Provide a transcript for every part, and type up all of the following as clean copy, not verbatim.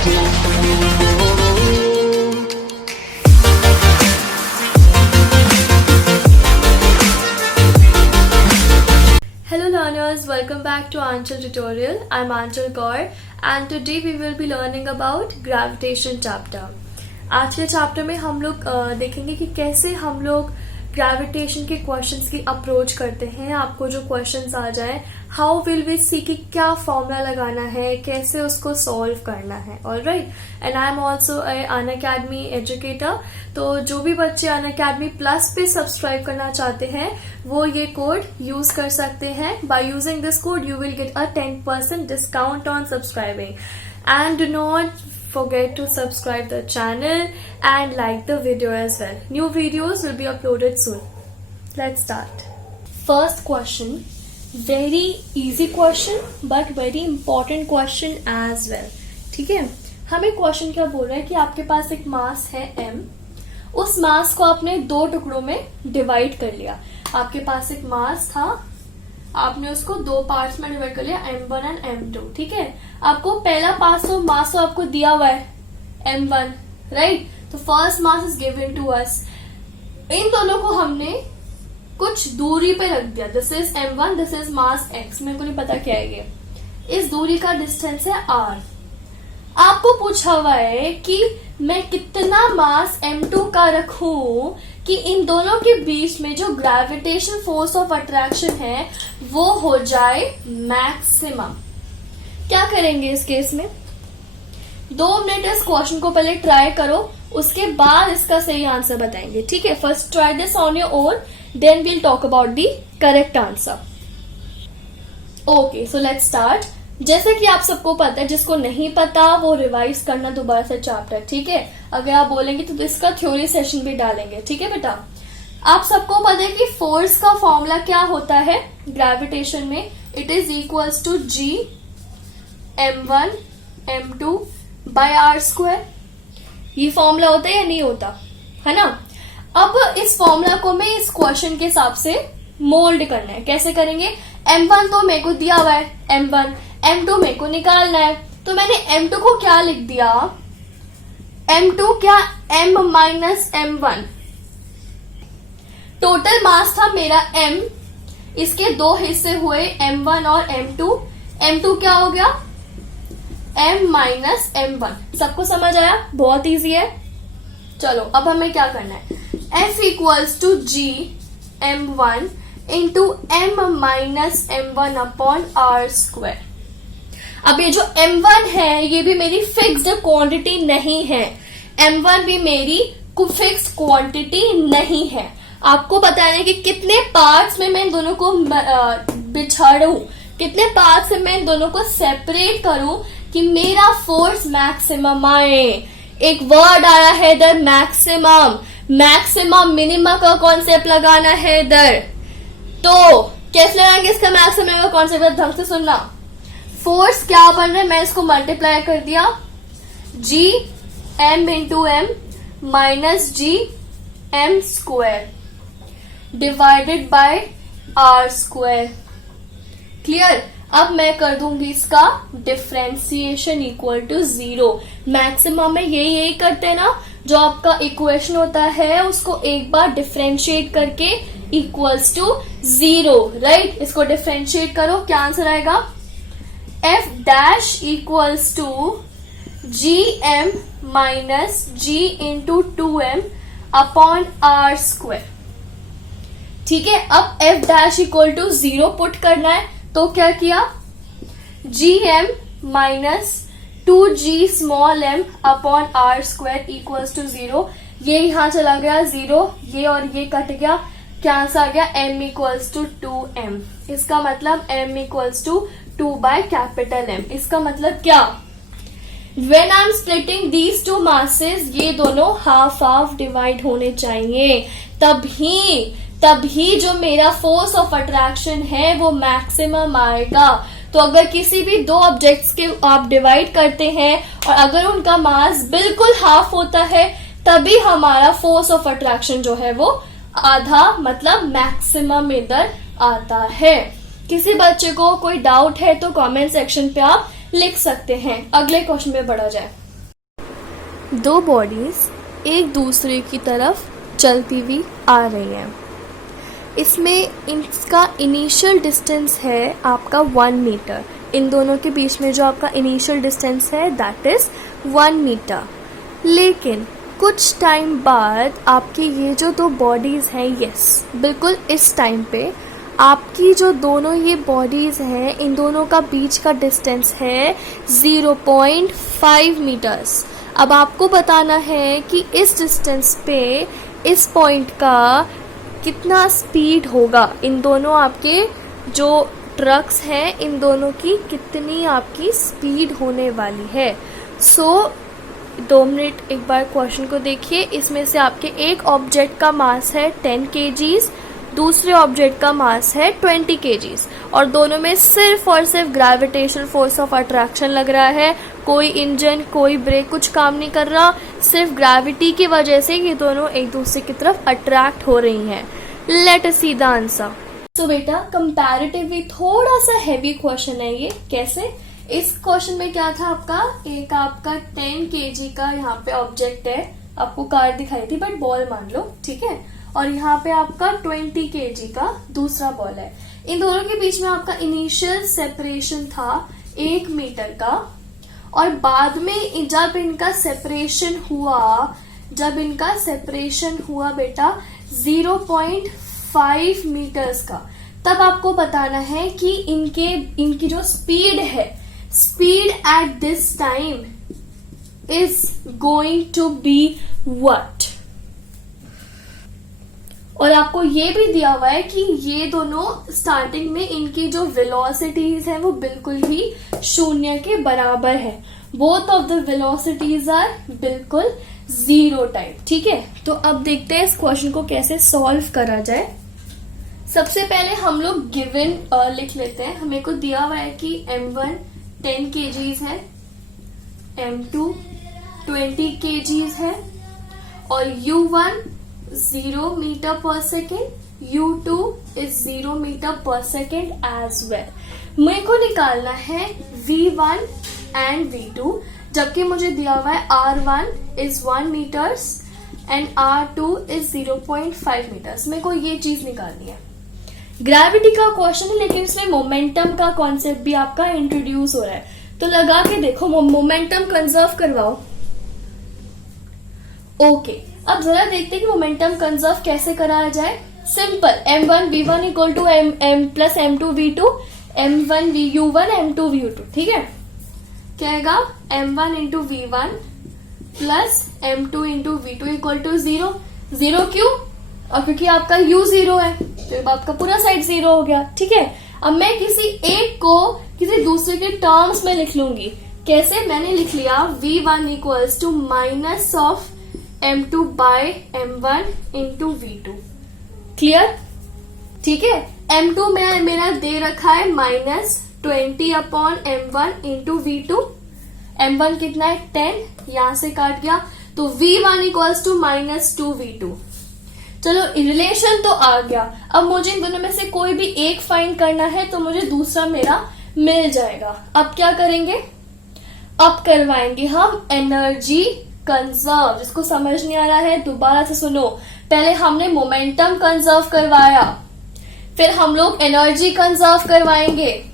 Hello learners, welcome back to Aanchal tutorial. I'm Aanchal Kaur and today we will be learning about gravitation chapter. आज के chapter में हम लोग देखेंगे कि कैसे हम लोग ग्रेविटेशन के क्वेश्चंस की अप्रोच करते हैं. आपको जो क्वेश्चंस आ जाए, हाउ विल वी सी कि क्या फॉर्मूला लगाना है, कैसे उसको सॉल्व करना है. Alright, and I am also Unacademy educator. तो जो भी बच्चे अनअकैडमी प्लस पे सब्सक्राइब करना चाहते हैं वो ये कोड यूज कर सकते हैं. By using this code you will get a 10% discount on subscribing. And do not forget to subscribe the channel and like the video as well. New videos will be uploaded soon. Let's start. First question, very easy question but very important question as well. ठीक है, हमें question क्या बोल रहा है कि आपके पास एक मास है m. उस मास को आपने दो टुकड़ों में डिवाइड कर लिया. आपके पास एक मास था, आपने उसको दो पार्ट्स में डिवाइड कर लिया, m1 एंड m2. ठीक है, आपको पहला मास तो आपको दिया हुआ है m1, राइट. तो first mass is given to us. इन दोनों को हमने कुछ दूरी पे रख दिया. This is m1, this is mass x. मेरे को नहीं पता क्या है ये. इस दूरी का डिस्टेंस है r. आपको पूछा हुआ है कि मैं कितना मास m2 का रखूं कि इन दोनों के बीच में जो ग्रेविटेशन फोर्स ऑफ अट्रैक्शन है वो हो जाए मैक्सिमम. क्या करेंगे इस केस में? 2 मिनट इस क्वेश्चन को पहले ट्राई करो, उसके बाद इसका सही आंसर बताएंगे. ठीक है, first try this on your own, then we'll talk about the correct answer. Okay, so let's start. जैसे कि आप सबको पता है, जिसको नहीं पता वो रिवाइज करना दोबारा से चैप्टर. ठीक है, अगर आप बोलेंगे तो इसका थ्योरी सेशन भी डालेंगे. ठीक है बेटा, आप सबको पता है कि फोर्स का फॉर्मूला क्या होता है ग्रेविटेशन में. It is equals to G m1 m2 by r². ये फॉर्मूला होता है या नहीं होता, है ना. अब इस फॉर्मूला को मैं इस क्वेश्चन के हिसाब से मोल्ड करना है. कैसे करेंगे? m1 तो मेरे को दिया हुआ है m1, m2 मेरे को निकालना है. तो मैंने m2 को क्या लिख दिया, m2 क्या m minus m1. Total mass था मेरा m, इसके दो हिस्से हुए m1 और m2. m2 क्या हो गया, m माइनस m1. सबको समझ आया? बहुत इजी है. चलो अब हमें क्या करना है, F equals to G m1 into m minus m1 upon r². अब ये जो m1 है ये भी मेरी फिक्स्ड क्वांटिटी नहीं है. m1 भी मेरी फिक्स्ड क्वांटिटी नहीं है. आपको बताना है कि कितने पार्ट्स में मैं इन दोनों को बिछाड़ू, कितने पार्ट से मैं इन दोनों को सेपरेट करूं कि मेरा फोर्स मैक्सिमम आए. एक वर्ड आया है इधर, मैक्सिमम. मैक्सिमम मिनिमम का कॉन्सेप्ट लगाना है इधर. तो कैसे लगाएंगे इसका मैक्सिमम का कॉन्सेप्ट? ढंग से सुनना. फोर्स क्या बन रहा है, मैं इसको मल्टीप्लाई कर दिया, G m into M minus G m² divided by r². Clear? अब मैं कर दूंगी इसका डिफरेंशिएशन इक्वल टू 0. मैक्सिमम में यही करते हैं ना, जो आपका इक्वेशन होता है उसको एक बार डिफरेंशिएट करके इक्वल्स टू 0. राइट, इसको डिफरेंशिएट करो, क्या आंसर आएगा, f dash equals to G m minus G into 2m upon r². ठीक है, अब f dash equal to 0 put करना है. तो क्या किया, gm minus 2g small m upon r² equals to 0. ये यहां चला गया 0, ये और ये कट गया. क्या आंसर आ गया, m इक्वल्स टू 2m. इसका मतलब m equals to 2 by capital M. इसका मतलब क्या, When I'm splitting these two masses, ये दोनों हाफ हाफ डिवाइड होने चाहिए, तभी जो मेरा फोर्स ऑफ अट्रैक्शन है वो मैक्सिमम आएगा. तो अगर किसी भी दो ऑब्जेक्ट्स के आप डिवाइड करते हैं और अगर उनका मास बिल्कुल हाफ होता है तभी हमारा फोर्स ऑफ अट्रैक्शन जो है वो आधा मतलब मैक्सिमम इधर आता है. किसी बच्चे को कोई डाउट है तो कमेंट सेक्शन पे आप लिख सकते हैं. अगले क्वेश्चन में बढ़ा जाए. दो बॉडीज एक दूसरे की तरफ चलती हुई आ रही हैं। इसमें इसका इनिशियल डिस्टेंस है आपका 1 मीटर। इन दोनों के बीच में जो आपका इनिशियल डिस्टेंस है दैट इज 1 मीटर। लेकिन कुछ टाइम बाद आपकी ये जो दो बॉडीज हैं, यस बिल्कुल इस टाइम पे आपकी जो दोनों ये बॉडीज हैं, इन दोनों का बीच का डिस्टेंस है 0.5 मीटर्स। अब आपको बताना है कि इस डिस्टेंस पे इस पॉइंट का कितना स्पीड होगा। इन दोनों आपके जो ट्रक्स हैं, इन दोनों की कितनी आपकी स्पीड होने वाली है। सो 2 मिनट एक बार क्वेश्चन को देखिए। इसमें से आपके एक ऑब्जेक्ट का मास है 10 kgs, दूसरे ऑब्जेक्ट का मास है 20 kgs और दोनों में सिर्फ और सिर्फ ग्रेविटेशनल फोर्स ऑफ अट्रैक्शन लग रहा है। कोई इंजन, कोई ब्रेक कुछ काम नहीं कर रहा, सिर्फ ग्रेविटी की वजह से ये दोनों एक दूसरे की तरफ अट्रैक्ट हो रही हैं। Let us see the answer. तो बेटा कंपैरेटिवली थोड़ा सा हैवी क्वेश्चन है ये। कैसे? इस क्वेश्चन में क्या था आपका, एक आपका 10 kg का यहाँ पे ऑब्जेक्ट है, आपको कार दिखाई थी बट बॉल मान लो, ठीक है, और यहाँ पे आपका 20 kg का दूसरा बॉल है। इन दोनों के बीच में आपका इनिशियल सेपरेशन था 1 मीटर का और बाद में जब इनका सेपरेशन हुआ बेटा 0.5 मीटर्स का, तब आपको बताना है कि इनकी जो स्पीड है, speed at this time is going to be what. और आपको ये भी दिया हुआ है कि ये दोनों स्टार्टिंग में इनकी जो वेलोसिटीज है वो बिल्कुल ही 0 के बराबर है। Both of the velocities are बिल्कुल 0 टाइप, ठीक है। तो अब देखते हैं इस क्वेश्चन को कैसे सॉल्व करा जाए। सबसे पहले हम लोग गिवन लिख लेते हैं। हमें को दिया हुआ है कि m1 10 kgs है, m2 20 kgs है और u1 0 मीटर पर सेकेंड, u2 is 0 मीटर पर सेकेंड एज वेल। मेरे को निकालना है v1 एंड v2, जबकि मुझे दिया हुआ है r1 is 1 meters and r2 is 0.5 meters. मेरे को ये चीज निकालनी है। ग्रेविटी का क्वेश्चन है लेकिन इसमें मोमेंटम का कॉन्सेप्ट भी आपका इंट्रोड्यूस हो रहा है, तो लगा के देखो, मोमेंटम कंजर्व करवाओ। ओके, अब जरा देखते हैं कि मोमेंटम कंजर्व कैसे कराया जाए। Simple, m1 v1 equal to m plus m2 v2, m1 u1 m2 v2, ठीक है। क्या आएगा, m1 into v1 plus m2 into v2 equal to 0। 0 क्यों? और क्योंकि आपका u 0 है तो आपका पूरा साइड 0 हो गया, ठीक है। अब मैं किसी एक को किसी दूसरे के टर्म्स में लिख लूंगी। कैसे? मैंने लिख लिया v1 equals to minus of m2 by m1 into v2। Clear? ठीक है। m2 में मेरा दे रखा है -20 upon m1 into v2। m1 कितना है 10, यहां से काट गया, तो v1 इक्वल्स टू -2v2। चलो रिलेशन तो आ गया। अब मुझे इन दोनों में से कोई भी एक फाइंड करना है तो मुझे दूसरा मेरा मिल जाएगा। अब क्या करेंगे, अब करवाएंगे हम एनर्जी कंजर्व। जिसको समझ नहीं आ रहा है दोबारा से सुनो। पहले हमने मोमेंटम कंजर्व करवाया, फिर हम लोग एनर्जी कंजर्व करवाएंगे,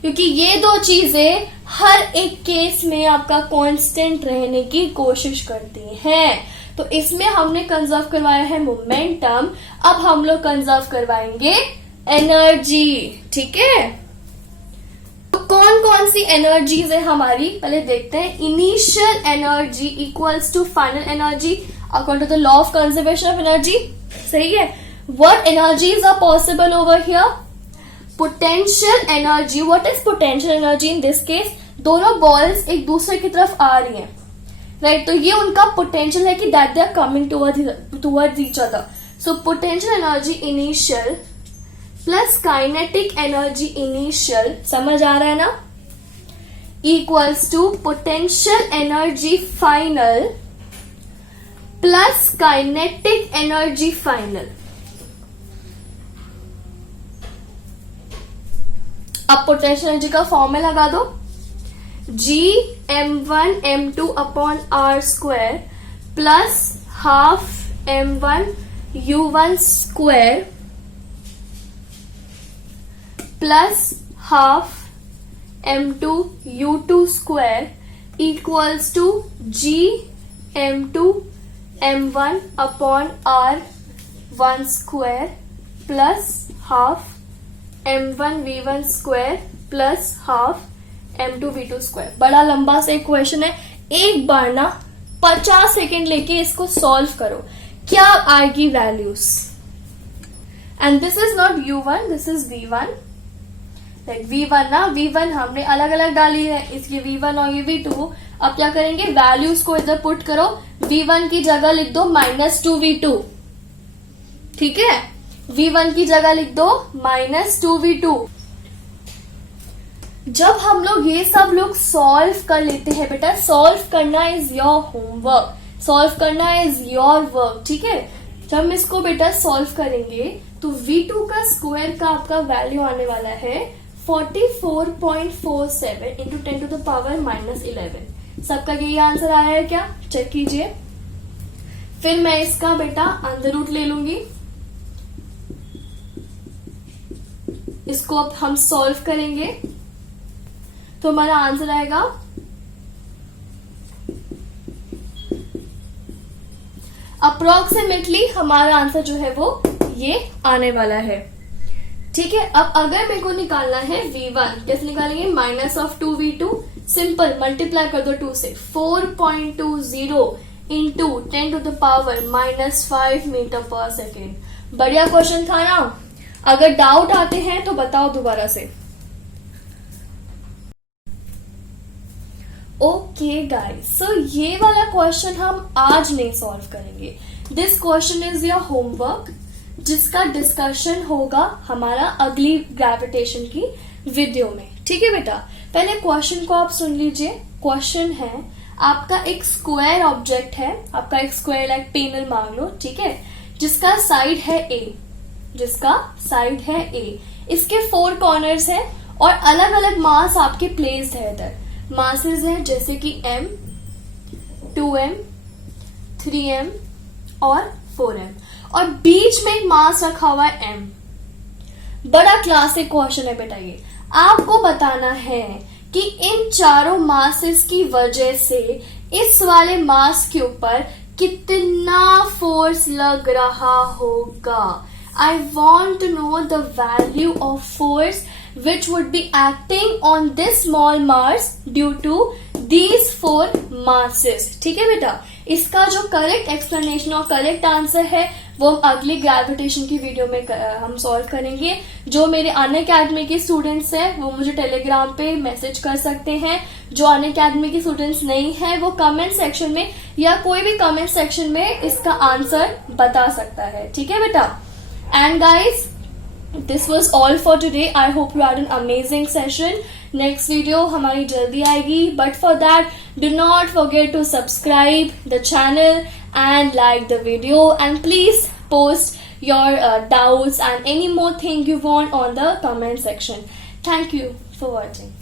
क्योंकि ये दो चीजें हर एक केस में आपका कांस्टेंट रहने की कोशिश करती हैं। तो इसमें हमने कंजर्व करवाया है मोमेंटम, अब हम लोग कंजर्व करवाएंगे एनर्जी, ठीक है। तो कौन कौन सी एनर्जीज है हमारी, पहले देखते हैं। Initial energy equals to final energy according to the law of conservation of energy, सही है। What energies are possible over here? Potential energy. What is potential energy in this case? दोनों बॉल्स एक दूसरे की तरफ आ रही हैं, राइट, तो ये उनका पोटेंशियल है कि that they are coming towards each other. So potential energy initial plus kinetic energy initial, समझ आ रहा है ना, equals to potential energy final plus kinetic energy final. अब पोटेंशियल एनर्जी का फॉर्मूला लगा दो। g m1 m2 upon r square plus half m1 u1 square plus half m2 u2 square equals to g m2 m1 upon r1 square plus half m1 v1 square plus half m2 v2 square। बड़ा लंबा सा एक question है, एक बार ना 50 second लेके इसको solve करो, क्या आएगी values. And this is not u1, this is v1। Like v1 ना, v1 हमने अलग अलग डाली है, इसकी v1 और ये v2। अब क्या करेंगे, वैल्यूज को इधर पुट करो, v1 की जगह लिख दो -2v2, ठीक है। v1 की जगह लिख दो -2v2। जब हम लोग ये सब लोग सॉल्व कर लेते हैं बेटा, सॉल्व करना इज योर होमवर्क, सॉल्व करना इज योर वर्क, ठीक है। जब हम इसको बेटा सॉल्व करेंगे तो v2 का स्क्वायर का आपका वैल्यू आने वाला है 44.47 इंटू 10 टू द पावर -11। सबका यही आंसर आया है क्या, चेक कीजिए। फिर मैं इसका बेटा अंडर रूट ले लूंगी, इसको अब हम सॉल्व करेंगे तो हमारा आंसर आएगा अप्रोक्सीमेटली, हमारा आंसर जो है वो ये आने वाला है, ठीक है। अब अगर मेरे को निकालना है v1, कैसे निकालेंगे, -2v2, सिंपल मल्टीप्लाई कर दो 2 से, 4.20 into 10 to the power -5 meter पर सेकेंड। बढ़िया क्वेश्चन था ना। अगर डाउट आते हैं तो बताओ दोबारा से। ओके गाइस, सो ये वाला क्वेश्चन हम आज नहीं सॉल्व करेंगे। This question is your homework, जिसका डिस्कशन होगा हमारा अगली ग्रेविटेशन की वीडियो में, ठीक है बेटा। पहले क्वेश्चन को आप सुन लीजिए। क्वेश्चन है, आपका एक स्क्वायर ऑब्जेक्ट है, आपका एक स्क्वायर लाइक पेनल मान लो, ठीक है, जिसका साइड है a, जिसका साइड है a, इसके 4 कॉर्नर्स है और अलग अलग मास आपके प्लेस्ड है इधर। मासेस हैं जैसे कि m, 2m, 3m और 4m, और बीच में एक मास रखा हुआ है m। बड़ा क्लासिक क्वेश्चन है बेटा ये। आपको बताना है कि इन चारों मासेस की वजह से इस वाले मास के ऊपर कितना फोर्स लग रहा होगा। I want to know the value of force which would be acting on this small mass due to these 4 masses, ठीक है बेटा। इसका जो करेक्ट एक्सप्लेनेशन और करेक्ट आंसर है वो अगली ग्रेविटेशन की वीडियो में हम सॉल्व करेंगे। जो मेरे अनअकैडमी के स्टूडेंट्स हैं वो मुझे टेलीग्राम पे मैसेज कर सकते हैं। जो अनअकैडमी के स्टूडेंट्स नहीं है वो कमेंट सेक्शन में या कोई भी कमेंट सेक्शन में इसका आंसर बता सकता है, ठीक है बेटा। And guys, this was all for today. I hope you had an amazing session. Next video हमारी जल्दी आएगी, but for that do not forget to subscribe the channel and like the video, and please post your doubts and any more thing you want on the comment section. Thank you for watching.